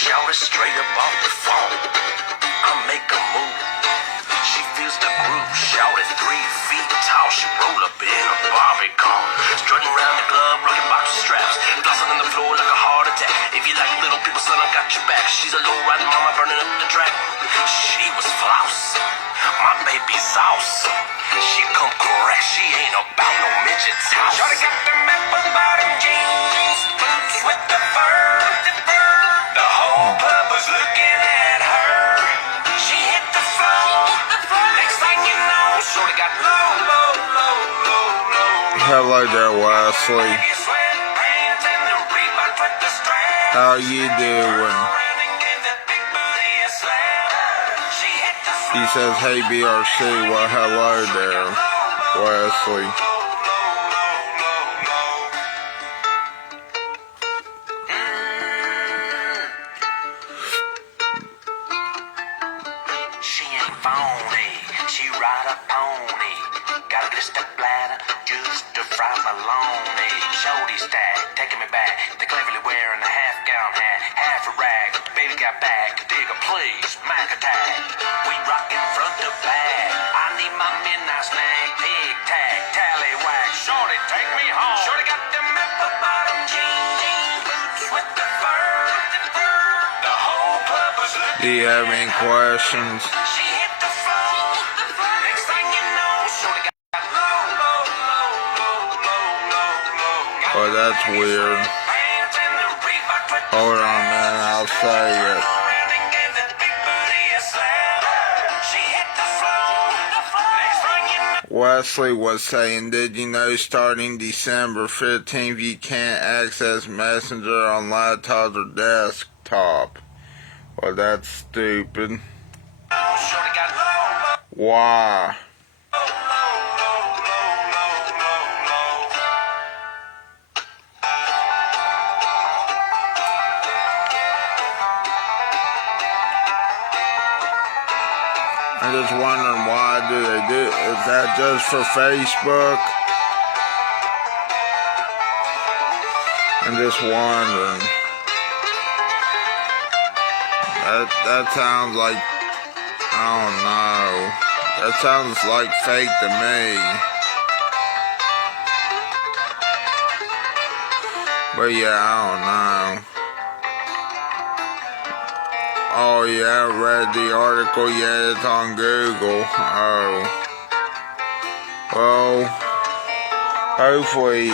shout it straight up off the phone. I make a move. She feels the groove. Shout it 3 feet tall. She roll up in a Barbie car. Strutting around the club, rocking box straps. Flossing on the floor like a heart attack. If you like little people, son, I got your back. She's a low-riding mama burning up the track. She was flouse. My baby sauce. She come correct. She ain't about no midget's house. Shorty got the apple bottom jeans, boots with the fur. The whole club was looking at her. She hit the floor. Next thing you know, shorty got low. Hello there, Wesley. How you doing? He says, hey BRC, well hello there, Wesley. She ain't phony, she ride a pony. Got a blister bladder just to fry bologna. Shorty stack, taking me back. They cleverly wearing a half-gown hat, half a rag. Baby got back, digger please, Mac attack. We rockin' front to back. I need my midnight snack, pig tag, tallywhack. Shorty, take me home. Shorty got them apple bottom jeans, boots with the fur. The whole club was looking. Do you have any questions? She hit the floor. Next thing you know, shorty got low. Oh, that's weird. Hold on, man, I'll say it. Wesley was saying, did you know starting December 15th you can't access Messenger on laptop or desktop? Well, that's stupid. Why? I'm just wondering why do they do it? Is that just for Facebook? I'm just wondering. That sounds like, I don't know. That sounds like fake to me. But yeah, I don't know. Oh yeah, I read the article, yeah, it's on Google. Oh. Well, hopefully,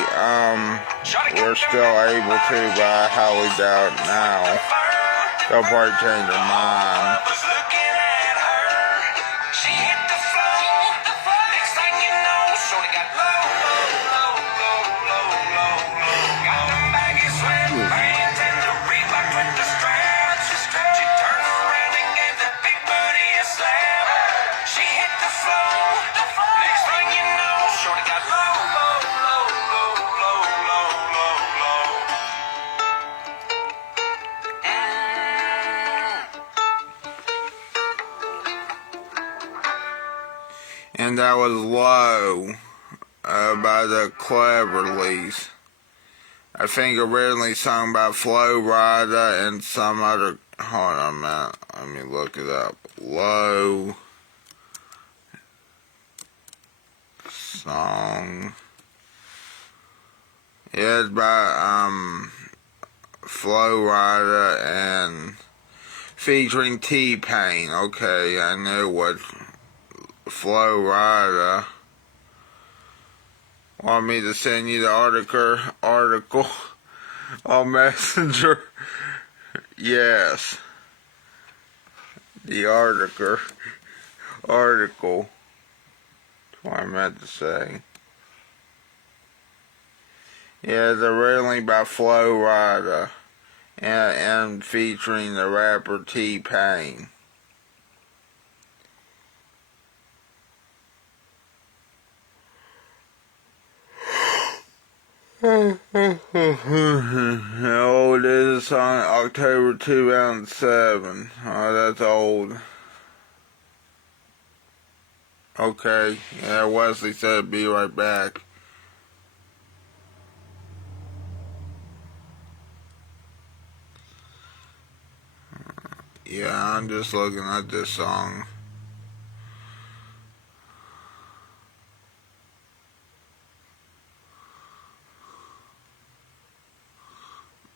we're still able to, but I highly doubt now. They'll probably change their mind. And that was Low by the Cleverleys. I think originally sung by Flo Rida and some other. Hold on a minute. Let me look it up. Low song. Yeah, it's by Flo Rida and featuring T-Pain. Okay, I know what Flo Rida want me to send you the article on Messenger. Yes, the article. That's what I meant to say. Yeah, it's originally by Flo Rida and featuring the rapper T-Pain. How old is this song? October 2007. Oh, that's old. Okay, yeah, Wesley said be right back. Yeah, I'm just looking at this song.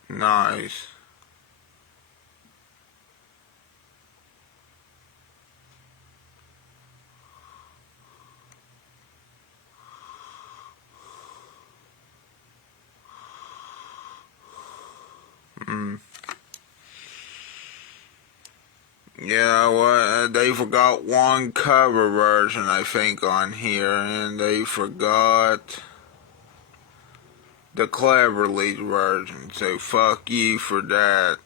Nice. Yeah, well, they forgot one cover version, I think, on here, and they forgot the Cleverly version, so fuck you for that.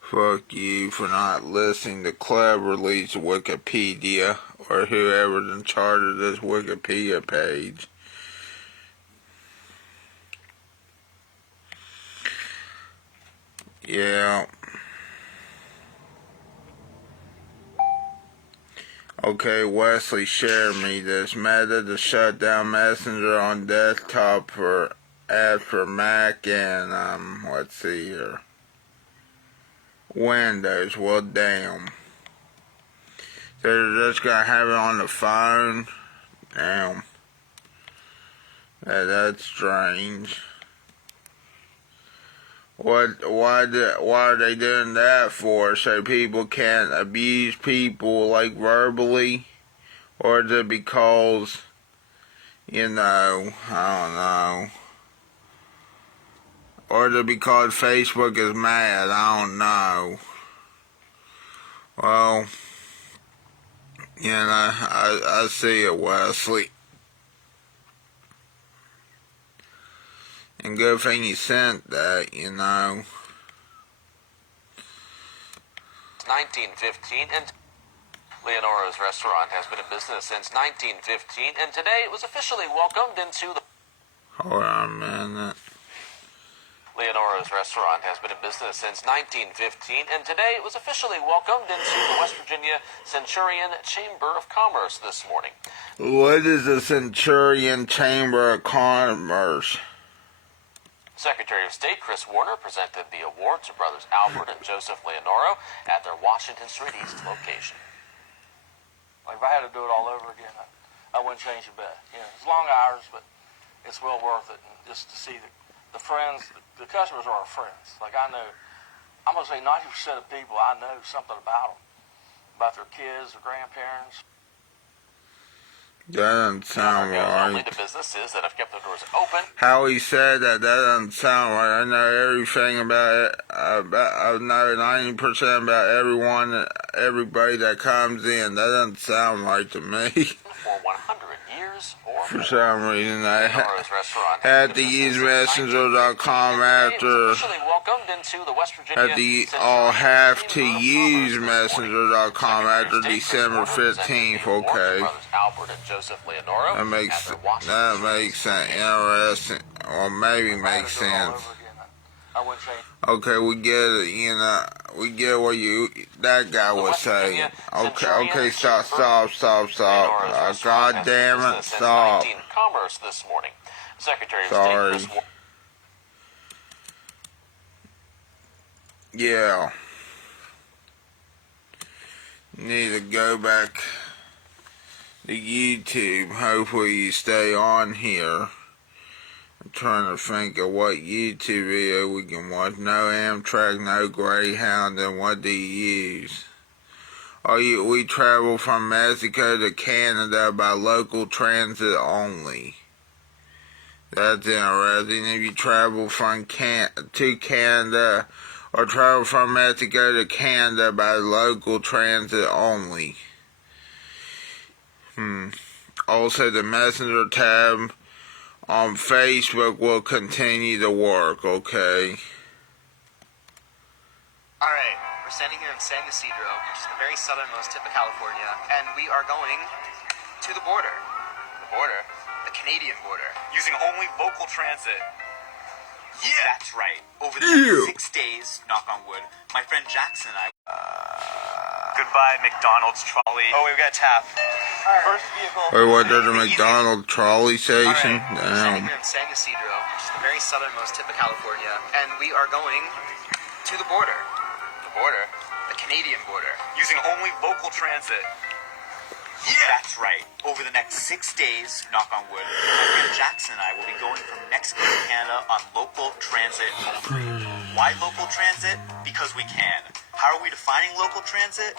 Fuck you for not listening to Cleverly's Wikipedia, or whoever's in charge of this Wikipedia page. Yeah. Okay, Wesley shared me this method to shut down Messenger on desktop for apps for Mac and let's see here, Windows. Well, damn. So they're just gonna have it on the phone. Damn. That's strange. Why are they doing that for? So people can't abuse people, like, verbally? Or is it because, you know, I don't know. Or is it because Facebook is mad? I don't know. Well, you know, I see it, Wesley. And good thing you sent that, you know. 1915, and Leonora's restaurant has been in business since 1915, and today it was officially welcomed into the... Hold on a minute. Leonora's restaurant has been in business since 1915, and today it was officially welcomed into the West Virginia Centurion Chamber of Commerce this morning. What is the Centurion Chamber of Commerce? Secretary of State Chris Warner presented the award to brothers Albert and Joseph Leonora at their Washington Street East location. Like, if I had to do it all over again, I wouldn't change a bit. You know, it's long hours, but it's well worth it. And just to see the friends, the customers are our friends. Like, I know, I'm going to say 90% of people, I know something about them, about their kids, their grandparents. That doesn't sound Only right. to businesses that have kept their doors open. How he said that doesn't sound right. I know everything about it. I know 90% about everybody that comes in. That doesn't sound right to me. For 100 years or For some reason, I Leonora's restaurant had to use Messenger.com after. I'll have to use Messenger.com after December 15th. Okay. That makes sense. Interesting. Or maybe makes sense. Okay, we get it. You know, we get what that guy was saying. Okay, stop. God damn it, stop. Sorry. Yeah. Need to go back to YouTube. Hopefully you stay on here. I'm trying to think of what YouTube video we can watch. No Amtrak, no Greyhound, and what do you use? We travel from Mexico to Canada by local transit only. That's interesting. If you travel from to Canada or travel from Mexico to Canada by local transit only. Also, the Messenger tab on Facebook will continue to work, okay? Alright, we're standing here in San Ysidro, which is the very southernmost tip of California, and we are going to the border. The border? The Canadian border. Using only local transit. Yeah! That's right. Over the next 6 days, knock on wood, my friend Jackson and I... Goodbye, McDonald's trolley. Oh, wait, we got a tap. First vehicle. Wait, what, there's a McDonald's trolley station? We're standing Damn. here in San Ysidro, which is the very southernmost tip of California, and we are going to the border. The border. The Canadian border. Using only local transit. Yeah! That's right. Over the next 6 days, knock on wood, my friend Jackson and I will be going from Mexico to Canada on local transit only. Why local transit? Because we can. How are we defining local transit?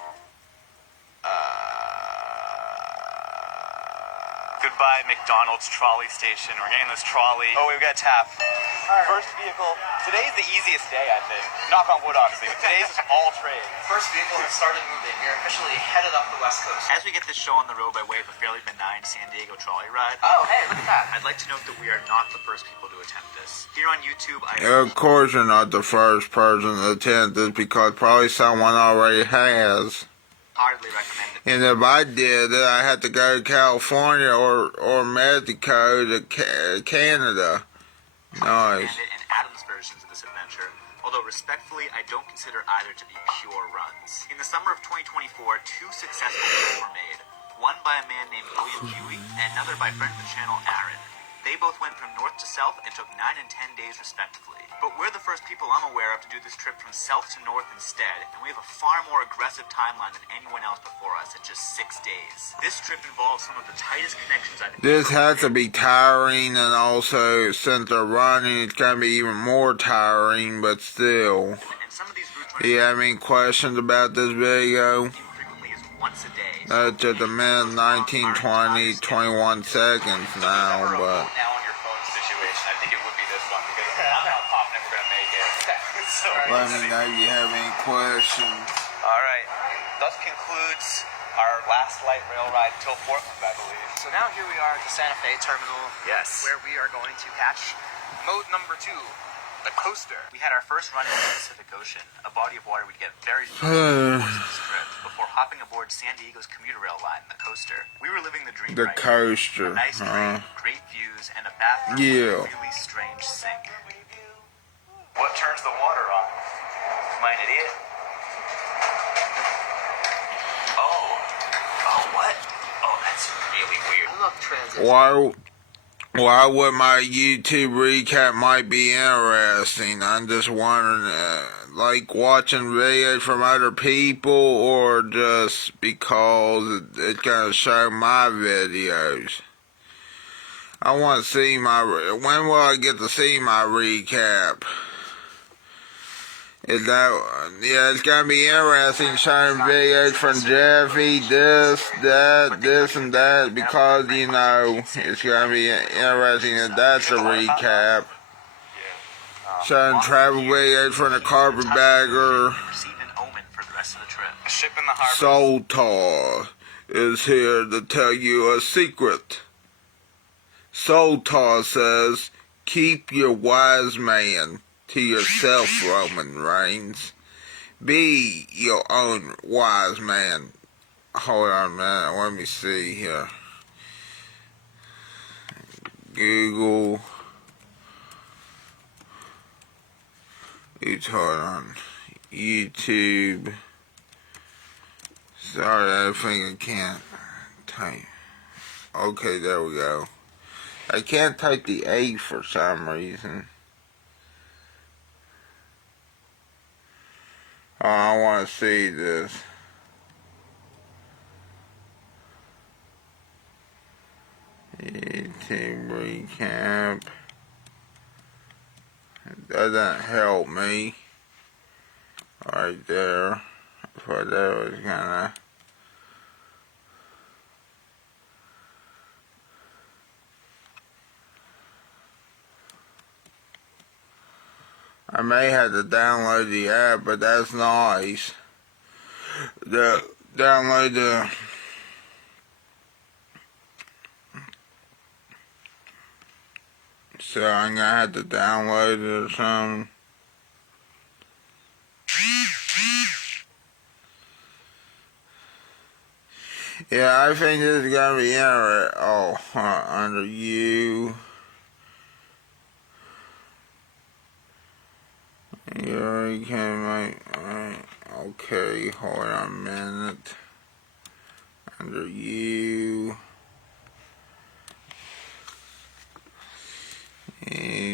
Goodbye, McDonald's trolley station. We're getting this trolley. Oh, wait, we got a tap. First vehicle. Today's the easiest day, I think. Knock on wood, obviously, but today's is all trade. First vehicle has started moving. We're officially headed up the west coast. As we get this show on the road by way of a fairly benign San Diego trolley ride, Oh, hey, look at that. I'd like to note that we are not the first people to attempt this. Here on YouTube, Of course you're not the first person to attempt this, because probably someone already has. hardly recommend it. And if I did it, I had to go to California or Mexico to Canada. Nice. And Adam's versions of this adventure, although respectfully, I don't consider either to be pure runs. In the summer of 2024, 2 successful trips were made. One by a man named William Huey, and another by friend of the channel, Aaron. They both went from north to south and took 9 and 10 days respectively. But we're the first people I'm aware of to do this trip from south to north instead, and we have a far more aggressive timeline than anyone else before us at just 6 days. This trip involves some of the tightest connections I've This has to be tiring, and also since they're running, it's going to be even more tiring, but still. And some of these routes Do you have any questions about this video? frequently is once a day. That's at the minute 19, 20, 21 seconds now, but Now on your phone situation, I think it would be this one because I'm not popping if we're gonna make it. So, let me know if you have any questions. all right, thus concludes our last light rail ride till Portland, I believe. So now here we are at the Santa Fe terminal. Yes. Where we are going to catch mode number 2, the coaster. We had our first run in the Pacific Ocean, a body of water we'd get very familiar with this trip, before hopping aboard San Diego's commuter rail line, the coaster. We were living the dream The right coaster, A nice train, great views, and a bathroom Yeah. with a really strange sink. What turns the water on? Am I an idiot? Oh, what? Oh, that's really weird. I love transit. Why would my YouTube recap might be interesting? I'm just wondering, like watching videos from other people, or just because it's gonna show my videos? I want to see when will I get to see my recap? Is that, yeah, it's gonna be interesting showing videos from Jeffy, this, and that, because, you know, it's gonna be interesting that that's a recap. Showing travel videos from the carpetbagger. Received an omen for the rest of the trip. A ship in the harbor. Soltar is here to tell you a secret. Soltar says, keep your wise man to yourself, Roman Reigns. Be your own wise man. Hold on a minute, let me see here. Google. Hold on. YouTube. Sorry, I think I can't type. Okay, there we go. I can't type the A for some reason. Oh, I want to see this. YouTube recap. It doesn't help me. Right there. I thought that was gonna. I may have to download the app, but that's nice. Download the. So I'm gonna have to download it or something. Yeah, I think this is gonna be interesting. Oh, under you. You already can make. Okay, hold on a minute. Under you.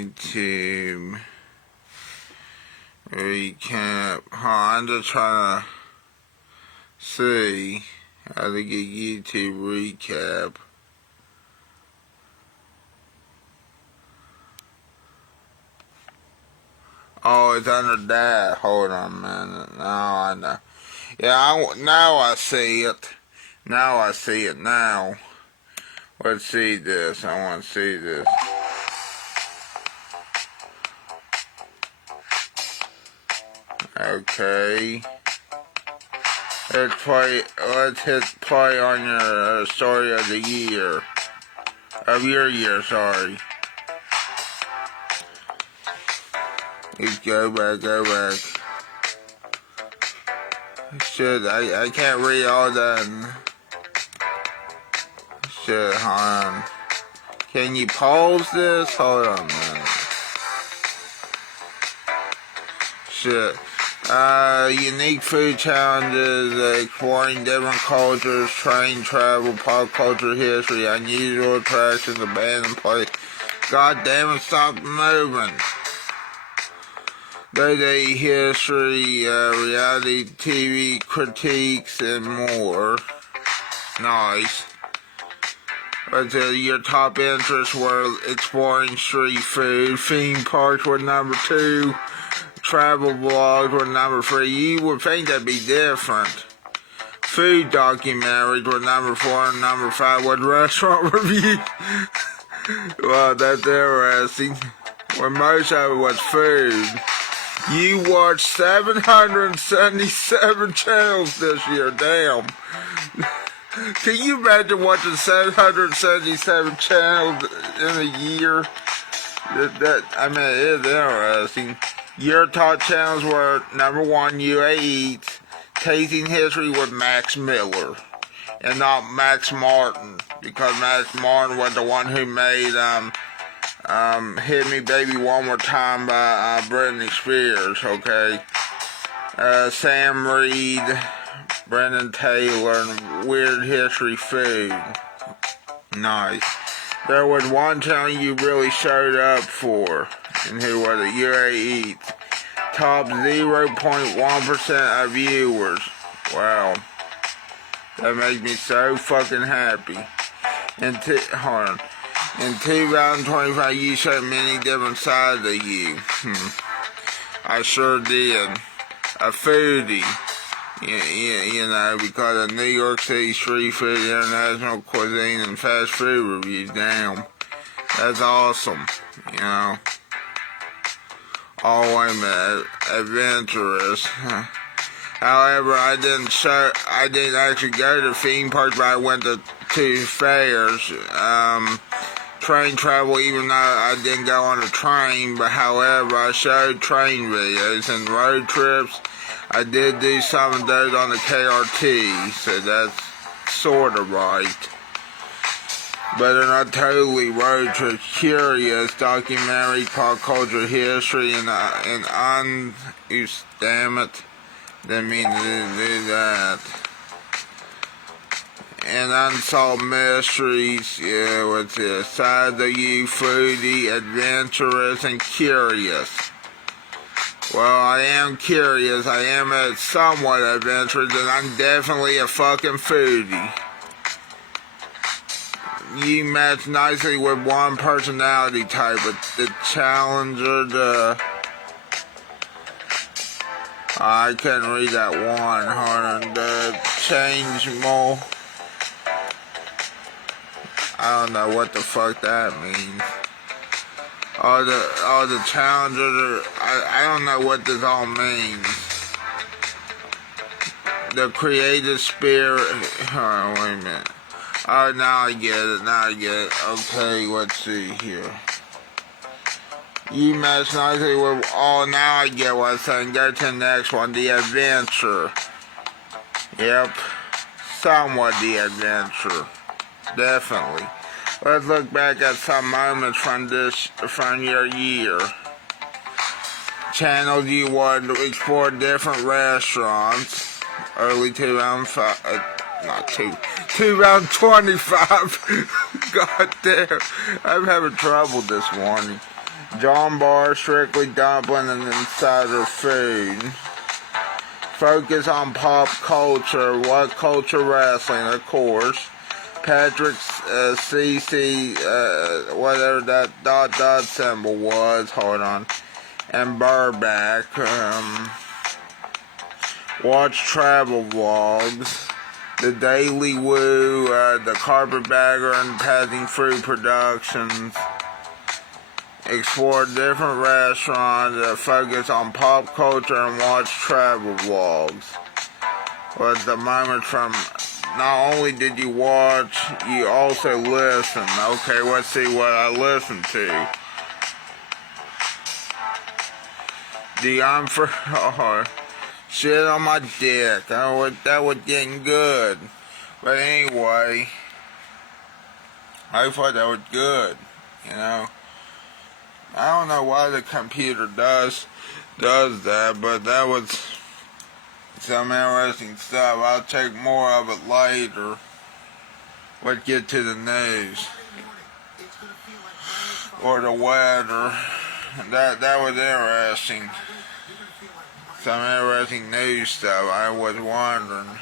YouTube recap. I'm just trying to see how to get YouTube recap. Oh, it's under that. Hold on a minute. Now I know. Yeah, now I see it. Now I see it now. Let's see this. I want to see this. Okay. Let's hit play on your story of the year. Of your year, sorry. Let's go back. Shit, I can't read all that. Shit, hold on. Can you pause this? Hold on, man. Shit. Unique food challenges, exploring different cultures, train travel, pop culture history, unusual attractions, abandoned place. God damn it, stop moving. Day-to-day history, reality TV critiques, and more. Nice. But your top interests were exploring street food, theme parks were number 2, travel blogs were number 3. You would think that'd be different. Food documentaries were number 4, and number 5 was restaurant reviews. Well, that's interesting. Well, most of it was food. You watched 777 channels this year, damn. Can you imagine watching 777 channels in a year? I mean, it is interesting. Your top channels were number 1, UA Eats, Tasting History with Max Miller, and not Max Martin, because Max Martin was the one who made Hit Me Baby One More Time by Britney Spears, okay? Sam Reed, Brendan Taylor, and Weird History Food. Nice. There was one channel you really showed up for, and who was it? UA Eats. Top 0.1% of viewers. Wow. That makes me so fucking happy. Hold on. In 2025, you showed many different sides of you. I sure did. A foodie. You know, because of New York City street food, international cuisine, and fast food reviews. Damn. That's awesome. You know. Oh, wait a minute. Adventurous. However, I didn't actually go to theme parks, but I went to 2 fairs. Train travel, even though I didn't go on a train, but however, I showed train videos and road trips. I did do some of those on the KRT, so that's sort of right. But they're not totally road trips. Curious, documentary, pop culture history, and damn it, didn't mean to do that. And unsolved mysteries, yeah, what's this? Side of you, foodie, adventurous, and curious. Well, I am curious, I am somewhat adventurous, and I'm definitely a fucking foodie. You match nicely with one personality type, but the challenger, I couldn't read that one, hold on, the change more. I don't know what the fuck that means. All the challengers I don't know what this all means. The creative spirit. Hold on, wait a minute. Oh, now I get it. Okay, let's see here. You match nicely with. Oh, now I get what I'm saying. Go to the next one. The adventure. Yep. Somewhat the adventure. Definitely. Let's look back at some moments from your year. Channels you would explore different restaurants. Early 2025. God damn. I'm having trouble this morning. John Bar, Strictly Dumpling, and Insider Food. Focus on pop culture, what culture wrestling, of course. Patrick's CC, whatever that dot symbol was, hold on. And Burback. Watch travel vlogs. The Daily Woo, the Carpetbagger and Passing Fruit Productions. Explore different restaurants that focus on pop culture and watch travel vlogs. Was the moment from not only did you watch, you also listen. Okay, let's see what I listened to. Shit on my dick. That was getting good. But anyway, I thought that was good, you know. I don't know why the computer does that, but that was some interesting stuff. I'll take more of it later. Let's get to the news. Or the weather. That was interesting. Some interesting news stuff. I was wondering.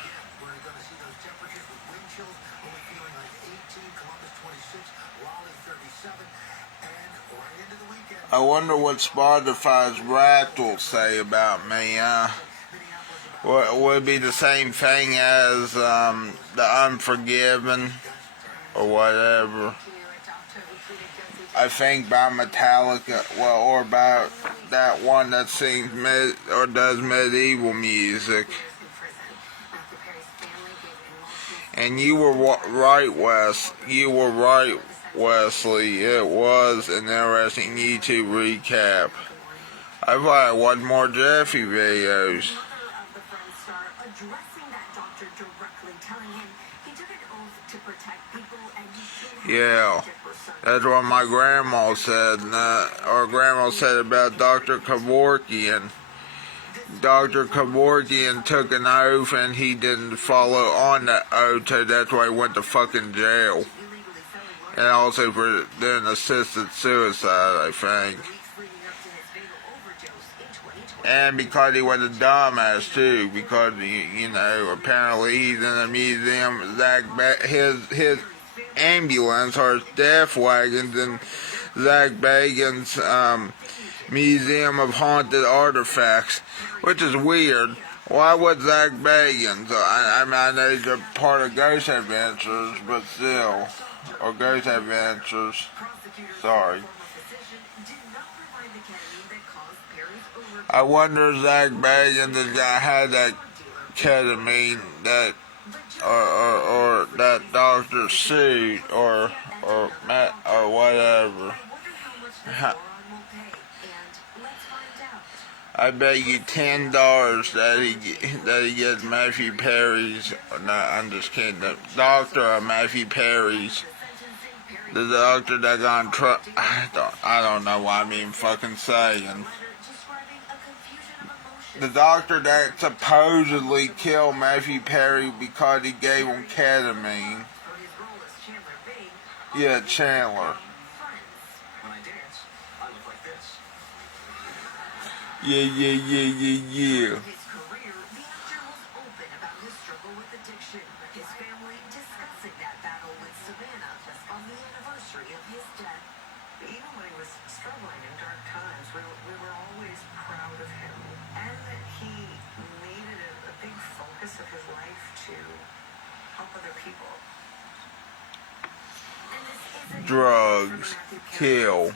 I wonder what Spotify's Wrapped will say about me. Would it be the same thing as The Unforgiven or whatever? I think by Metallica, or by that one that sings or does medieval music. And you were right, Wes. You were right, Wesley. It was an interesting YouTube recap. I thought I watched more Jeffy videos. Yeah, that's what my grandma said, or grandma said about Dr. Kevorkian. Dr. Kevorkian took an oath and he didn't follow on that oath, so that's why he went to fucking jail. And also for doing assisted suicide, I think. And because he was a dumbass too, because you know, apparently he's in a museum. His ambulance or his death wagon's in Zach Bagans' Museum of Haunted Artifacts, which is weird. Why would Zach Bagans? I mean, I know he's a part of Ghost Adventures, but still, or Ghost Adventures. Sorry. I wonder if Zach Bagans is gonna have that ketamine that or that Dr. Suit or whatever. I bet you $10 that he gets Matthew Perry's. No, I'm just kidding. The doctor of Matthew Perry's. The doctor that got in trouble. I don't know what I'm even fucking saying. The doctor that supposedly killed Matthew Perry because he gave him ketamine. Yeah, Chandler. Yeah. Drugs kill,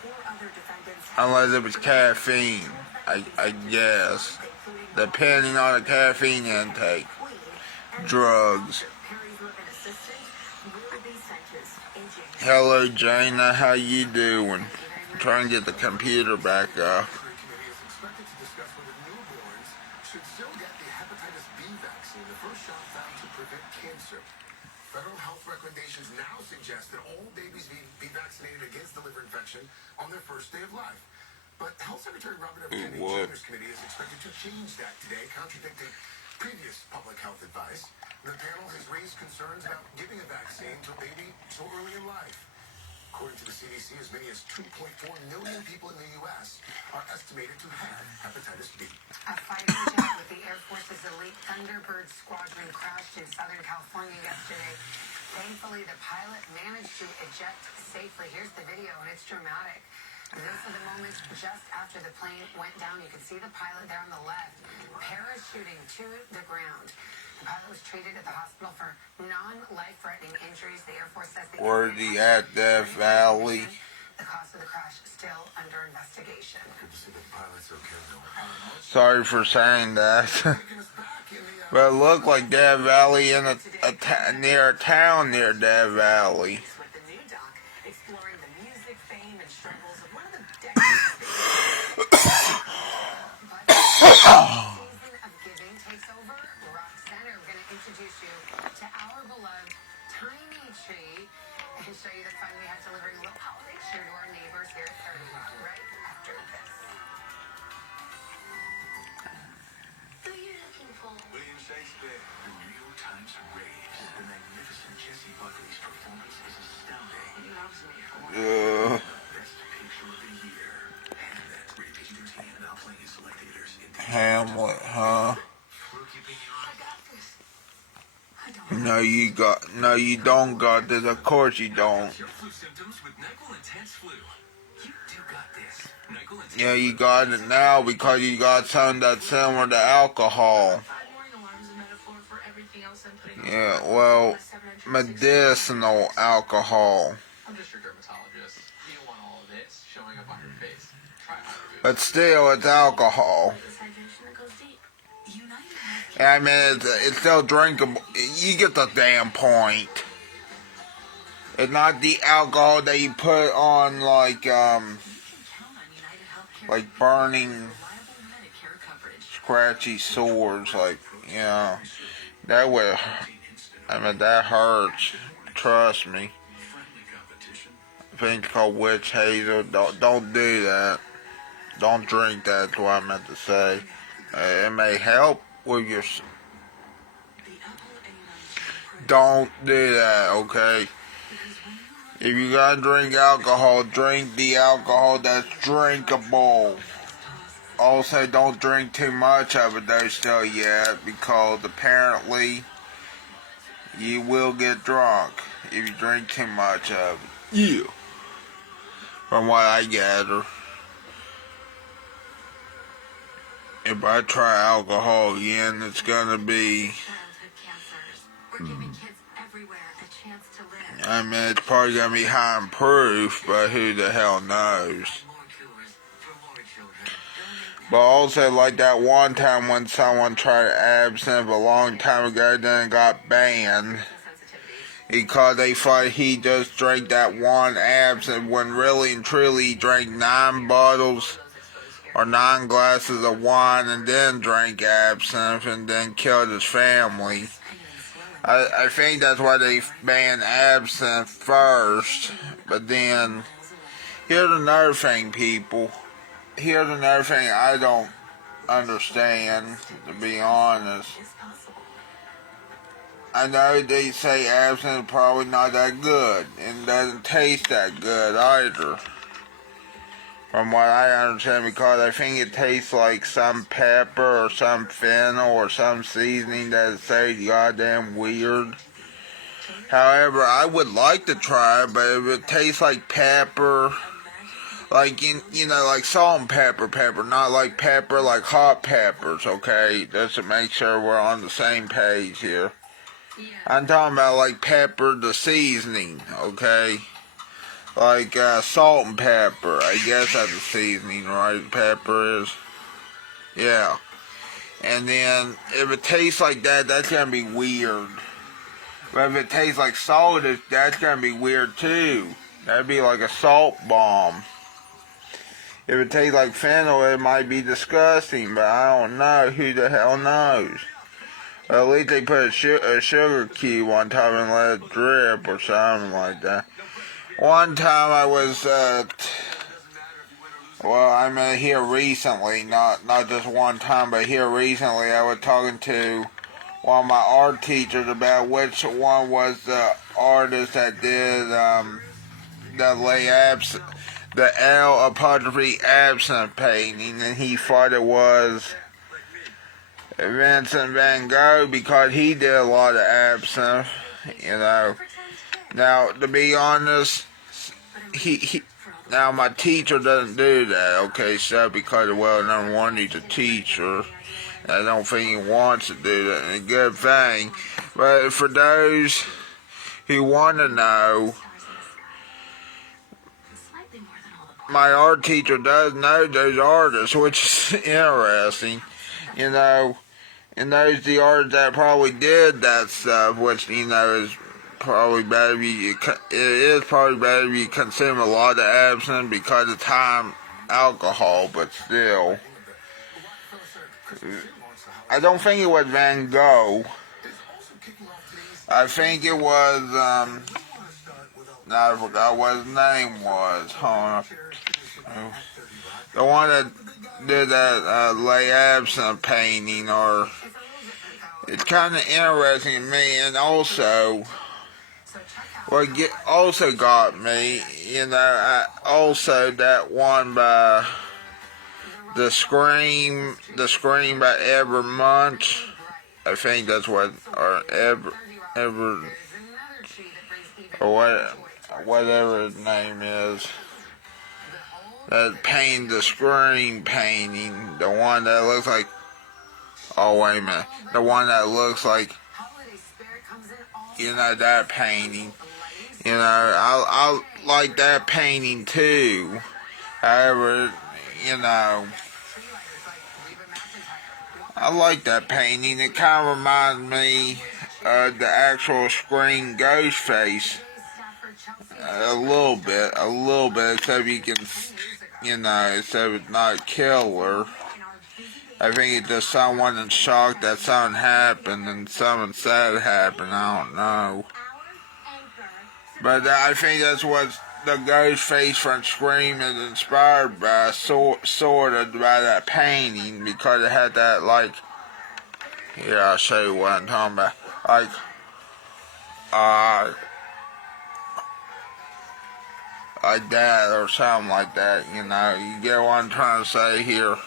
unless it was caffeine, I guess, depending on the caffeine intake. Drugs. Hello, Jana, how you doing? I'm trying to get the computer back up. Federal health recommendations now suggest that all babies be vaccinated against the liver infection on their first day of life. But Health Secretary Robert F. Kennedy Jr.'s committee is expected to change that today, contradicting previous public health advice. The panel has raised concerns about giving a vaccine to a baby so early in life. According to the CDC, as many as 2.4 million people in the U.S. are estimated to have hepatitis B. A fighter jet with the Air Force's elite Thunderbird squadron crashed in Southern California yesterday. Thankfully, the pilot managed to eject safely. Here's the video, and it's dramatic. These are the moments just after the plane went down. You can see the pilot there on the left parachuting to the ground. The pilot was treated at the hospital for non-life-threatening injuries. The Air Force says the Where's he at, Death Valley? The cause of the crash still under investigation. Good to see that the pilot's okay, though. Sorry for saying that. But it looked like Death Valley in near a town near Death Valley. With the new doc exploring the music, fame, and struggles of one of the decades. But the season of giving takes over. Rock Center, we're going to introduce you to our beloved Tiny Tree and show you the fun we have delivering a little holiday cheer to our neighbors here at 30 Rock right after this. Who are you looking for? William Shakespeare. The New York Times raves. The magnificent Jessie Buckley's performance is astounding. He loves me for Best picture of the year. And that's rated PG-13 and now playing in select theaters in the Hamlet, huh? We're keeping you on. I got this. I don't No, you don't got this. Of course you don't. Your flu symptoms with NyQuil Intense Flu. You do got this. NyQuil Intense Yeah, you got it now because you got something that's similar to alcohol. 5 morning alarms is a metaphor for everything else I'm putting on. Yeah, well, medicinal alcohol. I'm just your dermatologist. You don't want all of this showing up on your face. Try Ibuprofen. But still, it's alcohol. It's hydration that goes deep. United Healthcare. I mean, it's still drinkable. You get the damn point. It's not the alcohol that you put on, like Count on United Healthcare. like burning Reliable Medicare coverage. scratchy sores, like, you know, that would, I mean, that hurts, trust me. Thing's called witch hazel. Don't do that. Don't drink that, is what I meant to say. It may help with your, don't do that, okay? If you gotta drink alcohol, drink the alcohol that's drinkable. Also, don't drink too much of it though still yet, because apparently you will get drunk if you drink too much of it. Yeah. From what I gather. If I try alcohol again, it's gonna be, Childhood cancers. We're giving kids everywhere a chance to live. I mean, it's probably gonna be high in proof, but who the hell knows? More cures for more children. But also, like that one time when someone tried absinthe a long time ago, then got banned because they thought he just drank that one absinthe when really and truly he drank 9 bottles or 9 glasses of wine and then drank absinthe and then killed his family. I think that's why they banned absinthe first. But then, here's another thing, people. Here's another thing I don't understand, to be honest. I know they say absinthe is probably not that good, and doesn't taste that good either. From what I understand, because I think it tastes like some pepper or some fennel or some seasoning that is so goddamn weird. However, I would like to try it, but if it tastes like pepper, like, you know, like salt and pepper, not like pepper, like hot peppers, okay? Just to make sure we're on the same page here. I'm talking about like pepper, the seasoning, okay? Like salt and pepper, I guess that's a seasoning, right? Pepper is, yeah. And then if it tastes like that, that's gonna be weird. But if it tastes like salt, that's gonna be weird too. That'd be like a salt bomb. If it tastes like fennel, it might be disgusting, but I don't know. Who the hell knows? Well, at least they put a sugar cube on top and let it drip or something like that. One time I was, well, I mean here recently, not just one time, but here recently I was talking to one of my art teachers about which one was the artist that did the L apostrophe absent painting, and he thought it was Vincent van Gogh because he did a lot of absinthe, you know. Now, to be honest, now my teacher doesn't do that, okay, so because, well, number one, he's a teacher. I don't think he wants to do that, and a good thing. But for those who want to know, my art teacher does know those artists, which is interesting, you know, and those the artists that probably did that stuff, which, you know, is probably better if you consume a lot of absinthe because it's high alcohol, but still. I don't think it was Van Gogh. I think it was, no, I forgot what his name was. Hold on. The one that did that lay absinthe painting, or it's kind of interesting to me, and also what also got me, you know, also that one by the Scream by Ever Munch. I think that's what, or Ever, or whatever his name is. That painting, the Scream painting, the one that looks like, oh wait a minute, the one that looks like, you know, that painting. You know, I like that painting too. However, you know, I like that painting. It kind of reminds me of the actual Scream ghost face. A little bit, except you can, you know, except it's not killer. I think it's just someone in shock that something happened and something sad happened. I don't know. But I think that's what the ghost face from Scream is inspired by, sort of, by that painting, because it had that, like, here, I'll show you what I'm talking about. Like that, or something like that, you know. You get what I'm trying to say here.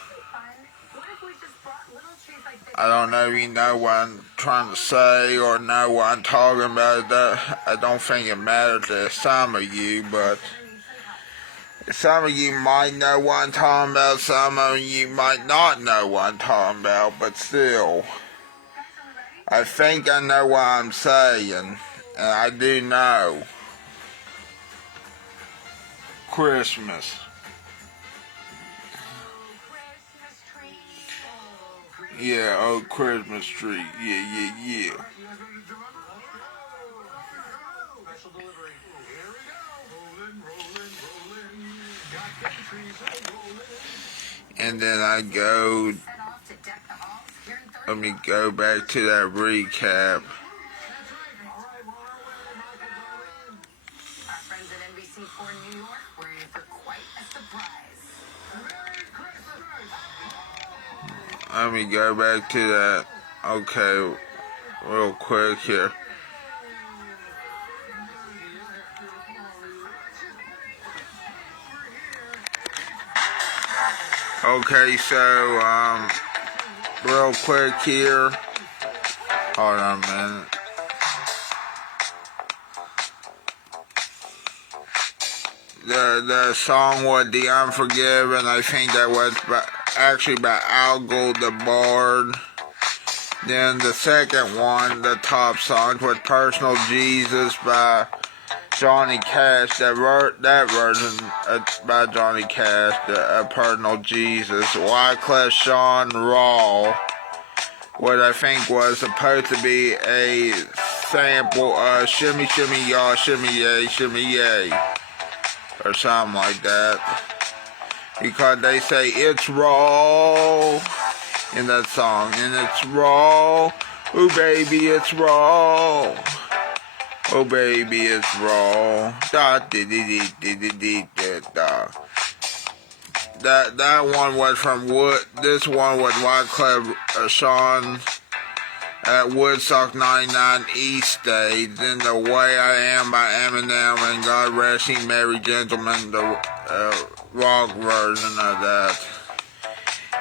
I don't know if you know what I'm trying to say or know what I'm talking about. I don't think it matters to some of you, but some of you might know what I'm talking about, some of you might not know what I'm talking about, but still, I think I know what I'm saying, and I do know. Christmas. Yeah, oh, Christmas tree. Yeah. And then I go, let me go back to that recap. Our friends at NBC4 New York were in for quite a surprise. Let me go back to that. Okay, real quick here. Okay, so, real quick here. Hold on a minute. The song was The Unforgiven. I think that was actually by Algo the Bard. Then the second one, the top song, was Personal Jesus by Johnny Cash. That version by Johnny Cash, the Personal Jesus. Wyclef Sean Raw, what I think was supposed to be a sample of Shimmy Shimmy Y'all, Shimmy Yay, Shimmy Yay, or something like that. Because they say it's raw in that song, and it's raw. Ooh baby, it's raw. Oh baby, it's raw. Da dee dee dee dee dee da. That one was from Wood. This one was Wyclef Sean at Woodstock 99 East Stage. Then The Way I Am by Eminem and God Rest Ye Merry Gentlemen, the rock version of that.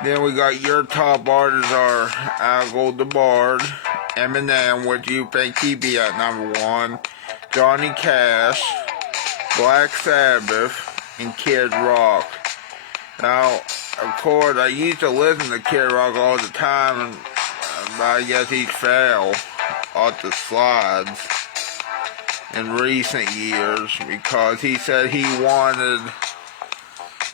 Then we got your top artists are Algo the Bard, Eminem, which you think he'd be at number 1, Johnny Cash, Black Sabbath, and Kid Rock. Now, of course, I used to listen to Kid Rock all the time, but I guess he fell off the slides in recent years because he said he wanted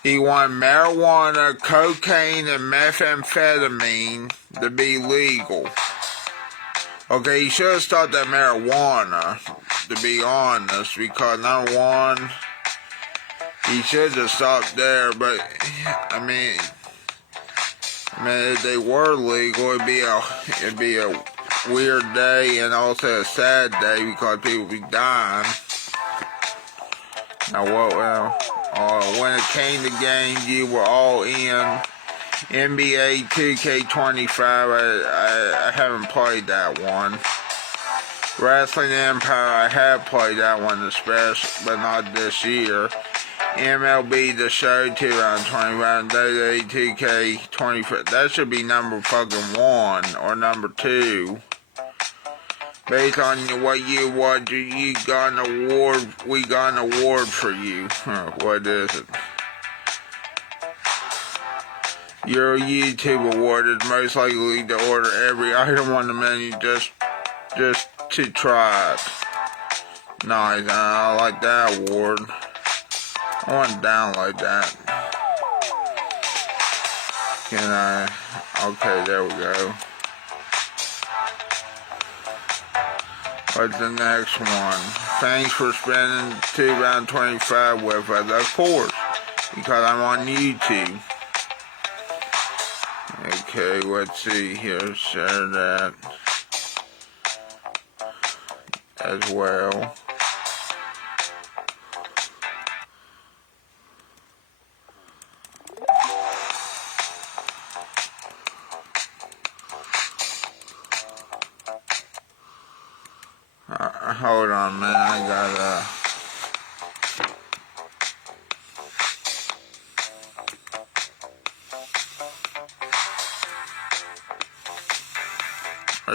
marijuana, cocaine, and methamphetamine to be legal. Okay, he should have stopped at marijuana, to be honest, because number one, he should have stopped there, but, I mean, if they were legal, it'd be a weird day and also a sad day because people would be dying. Now, when it came to games, you were all in. NBA 2K25, I haven't played that one. Wrestling Empire, I have played that one especially, but not this year. MLB The Show 2021, WWE 2K25, that should be number fucking 1 or number 2. Based on what you got an award, we got an award for you. What is it? Your YouTube award is most likely to order every item on the menu just to try it. Nice, I like that award. I want it down like that. Can I? Okay, there we go. What's the next one? Thanks for spending 2025 with us, of course, because I'm on YouTube. Okay, let's see here, share that as well. Hold on, man, I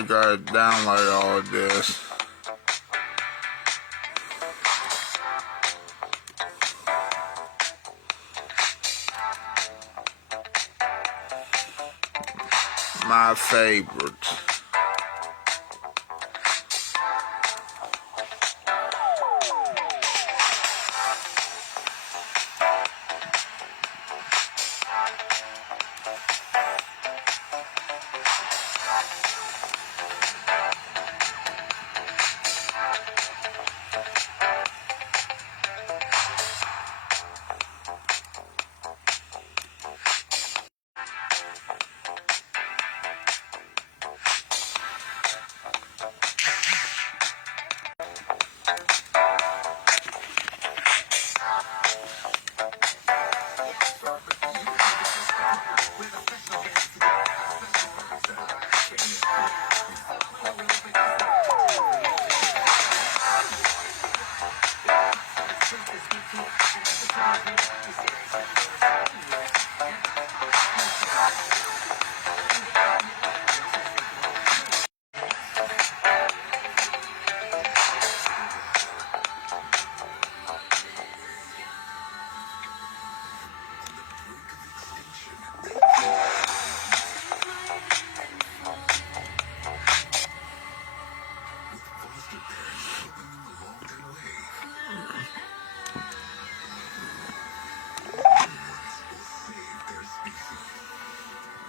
gotta download all of this. My favorites.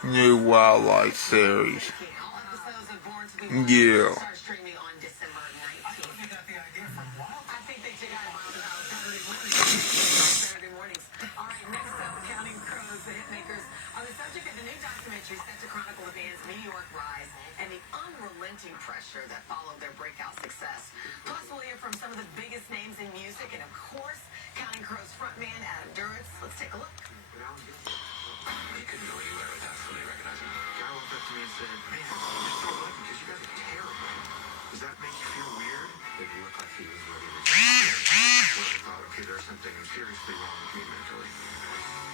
New wildlife series. Yeah. Pressure that followed their breakout success. Plus, we'll hear from some of the biggest names in music, and of course, Counting Crows frontman Adam Duritz. Let's take a look. He couldn't go anywhere without somebody recognizing him. Guy walked up to me and said, "Man, you're so lucky because you guys are didn't look like he was ready to thought, okay, there's something seriously wrong with me mentally.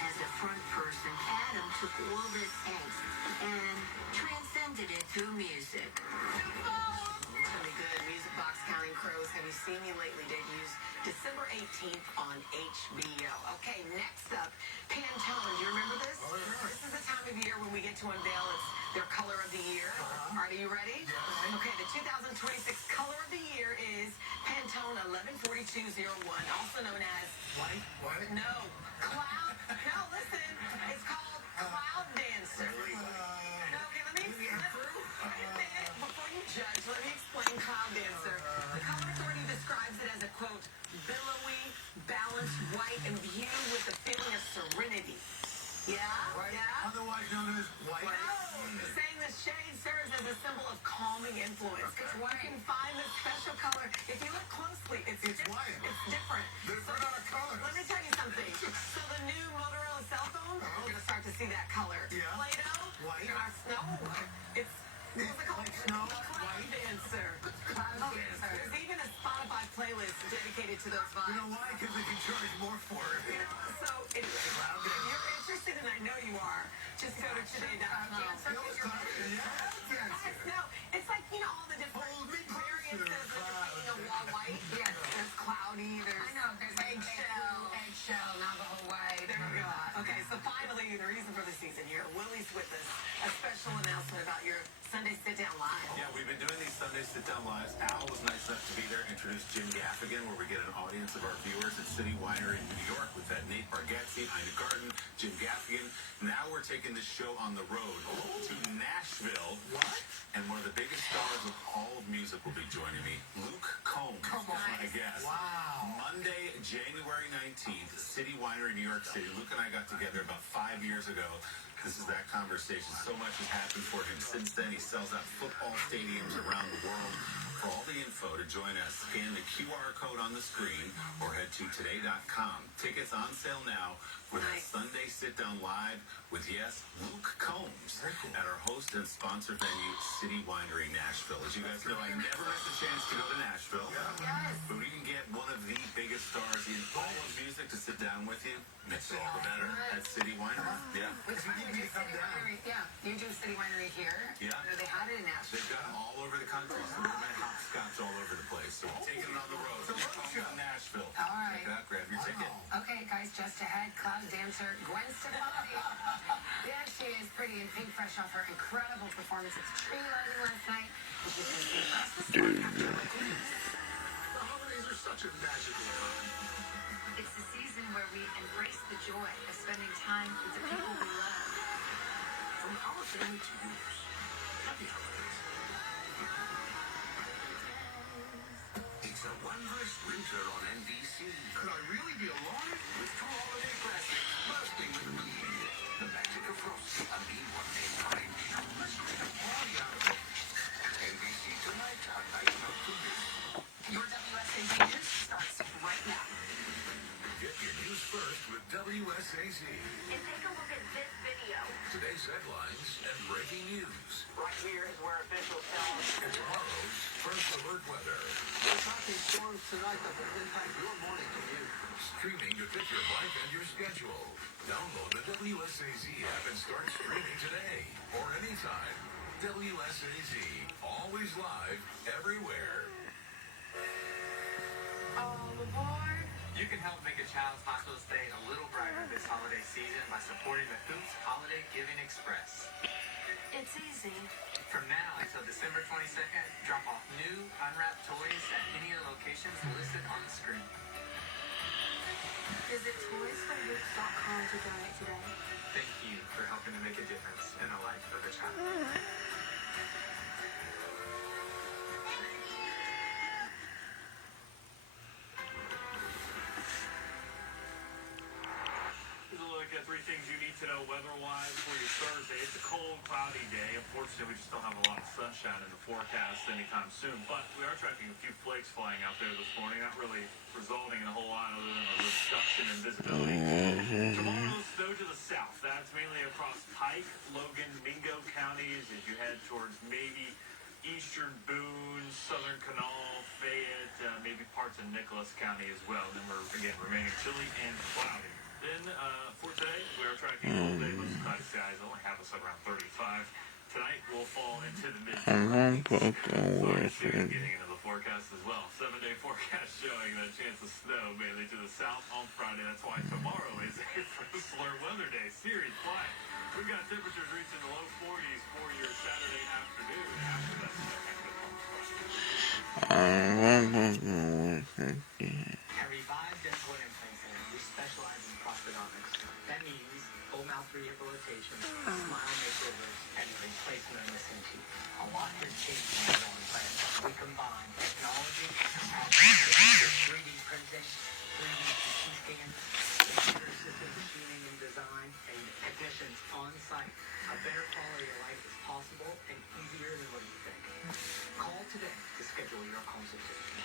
As a front person, Adam took all this angst and transcended it through music. It's really good. Music Box Counting Crows. Have you seen me lately? Debuts December 18th on HBO. Okay, next up, Pantone. Do you remember this? Oh, yeah. This is the time of year when we get to unveil their color of the year. Are you ready? Yes. Okay, the 2026 color of the year is Pantone 114201, also known as White? What? no, cloud. No, listen, it's called Cloud Dancer. No, okay, let me before you judge, let me explain Cloud Dancer. The color authority describes it as a quote, billowy, balanced, white, imbued with a feeling of serenity. Yeah? White? Yeah? Otherwise known as white? No, saying the shade serves as a symbol of calming influence. It's white. You can find this special color. If you look closely, it's white. It's different. They're not a color. Let me tell you something. So the new Motorola cell phone, you're gonna start to see that color. Yeah. Play-Doh, White. you're not snow. It's what's it called? Like snow? Cloud Dancer. Cloud Dancer. There's even a Spotify playlist dedicated to those vibes. You know why? Because they can charge more for it. You know, so anyway, if you're interested, and I know you are, just go to today.com. No, it's like, you know, all the different variances of painting a wall white. Yes, there's cloudy, there's eggshell, Navajo white. There you go. Okay, so finally, the reason for the season here, Willie's with us. A special announcement about your Sunday Sit-Down Live. Yeah, we've been doing these Sunday sit-down lives. Al was nice enough to be there, introduce Jim Gaffigan, where we get an audience of our viewers at City Winery in New York. We've had Nate Bargatze, Ina Garten, Jim Gaffigan. Now we're taking this show on the road to Nashville. What? And one of the biggest stars of all of music will be joining me, Luke Combs. Come on. I guess. Wow. Monday, January 19th, City Winery, New York City. Luke and I got together about 5 years ago. This is that conversation. So much has happened for him since then. He sells out football stadiums around the world. For all the info to join us, scan the QR code on the screen or head to today.com. Tickets on sale now for that Sunday Sit-Down Live with, yes, Luke Combs at our host and sponsor venue, City Winery, Nashville. As you guys know, I never had the chance to go to Nashville. Yes. But we can get one of the biggest stars in all of music to sit down with you. Makes it all the better at City Winery. Yeah. Which one do you do City Winery? Yeah, you do City Winery here. Yeah. Or they had it in Nashville. They've got them all over the country. So we're gonna hopscotch all over the place. So we're taking it on the road. So we're going to Nashville. All right. Check it out. Grab your ticket. Okay, guys, just ahead, Cloud Dancer Gwen Stefani. There she is, pretty and pink, fresh off her incredible performance. It's tree lighting last night. And she's going to see us this morning after the quiz. The holidays are such a magical time. It's the season where we embrace the joy of spending time with the people we love. From our family to yours. Happy holidays. It's a wondrous winter on NBC. Could I really be alone? With two holiday classics bursting with me. The magic of Frosty, a mean one-day prime. Let's make a party out of it. NBC tonight, a night not to miss. Your WSAZ News starts right now. Get your news first with WSAZ. And take a look at this video. Today's headlines and breaking news. Right here is where officials tell us. And tomorrow's first alert weather. We're talking storms tonight that will impact your morning commute. Streaming to fit your life and your schedule. Download the WSAZ app and start streaming today or anytime. WSAZ, always live, everywhere. All aboard. You can help make a child's hospital stay a little brighter this holiday season by supporting the Hoops Holiday Giving Express. It's easy. From now until December 22nd, drop off new, unwrapped toys at any of the locations listed on the screen. Visit toysforhoops.com to donate today. Thank you for helping to make a difference in the life of a child. Here's a look at three things you need to know weather-wise for your Thursday. It's a cold, cloudy day. Unfortunately, we just don't have a lot of sunshine in the forecast anytime soon. But we are tracking a few flakes flying out there this morning, not really resulting in a whole lot other than a reduction in visibility. Tomorrow, snow to the south. That's mainly across Pike, Logan, Mingo counties as you head towards maybe eastern Boone, southern Kanawha, Fayette, parts of Nicholas County as well. Then we're, again, remaining chilly and cloudy. Then for today, we are tracking all day most cloudy skies. Only have us around 35. Tonight, we'll fall into the mid-40s. Getting into the forecast as well. 7-day forecast showing that chance of snow mainly to the south on Friday. That's why tomorrow is a Whistler weather day. Serious quiet. We've got temperatures reaching the low 40s for your Saturday afternoon after that snow has been on Friday. At Revive Dental and Implant Center, we specialize in prosthodontics. That means full mouth rehabilitation, smile makeovers, and replacement of missing teeth. A lot has changed in dental implants. We combine technology, with 3D printing, 3D CT scans, computer-assisted machining and design, and technicians on site. A better quality of life is possible and easier than what you think. Call today to schedule your consultation.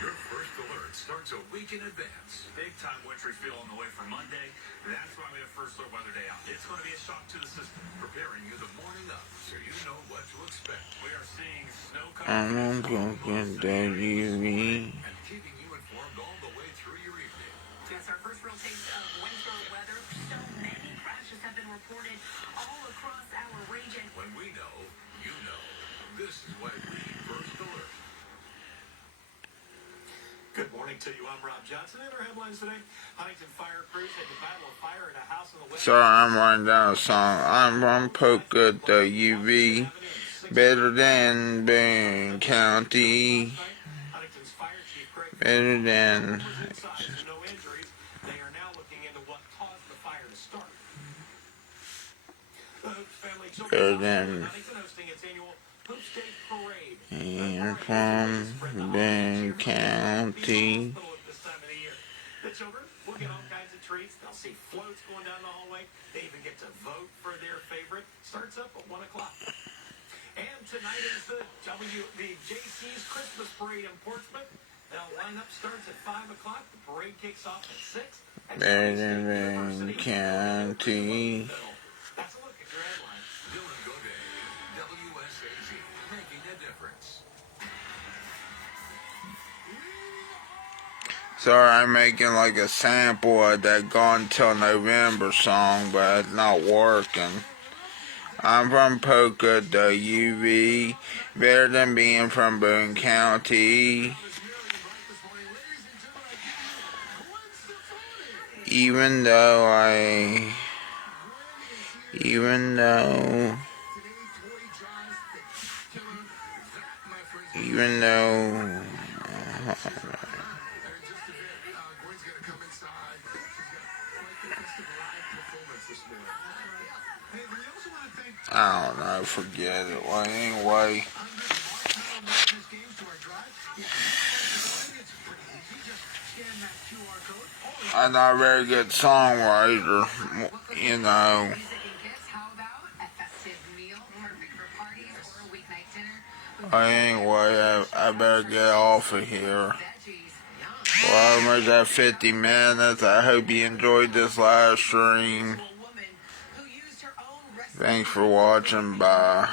Your first alert starts a week in advance. Big time wintry feel on the way for Monday. That's why we have First Alert Weather Day out. It's going to be a shock to the system, Preparing you the morning of so you know what to expect. We are seeing snow I'm cover gonna get you. And keeping you informed all the way through your evening. It's our first real taste of winter weather. So many crashes have been reported all across our region. When we know, you know. This is why we First Alert. Good morning to you. I'm Rob Johnson. And our headlines today: Huntington fire crews had to battle a fire in a house on the west. Sorry, I'm writing down a song. I'm from Polka, the UV. Better than Boone County. Huntington's fire chief Craig Better than. no injuries. They are now looking into what caused the fire to start. The Hoops family Better children's than. Huntington hosting its annual Hoops Day parade. I'm from Boone County. The children will get all kinds of treats. They'll see floats going down the hallway. They even get to vote for their favorite. Starts up at 1 o'clock. And tonight is the JC's Christmas parade in Portsmouth. The lineup starts at 5 o'clock. The parade kicks off at 6. Better than Boone County. That's a look at your headlines. Dylan Goday, WSAZ, making a difference. Sorry, I'm making like a sample of that Gone Till November song, but it's not working. I'm from Polka, the UV. Better than being from Boone County. Even though I don't know, forget it. Well, anyway, I'm not a very good songwriter, you know. Anyway, I better get off of here. Well, I'm almost at 50 minutes. I hope you enjoyed this live stream. Thanks for watching. Bye.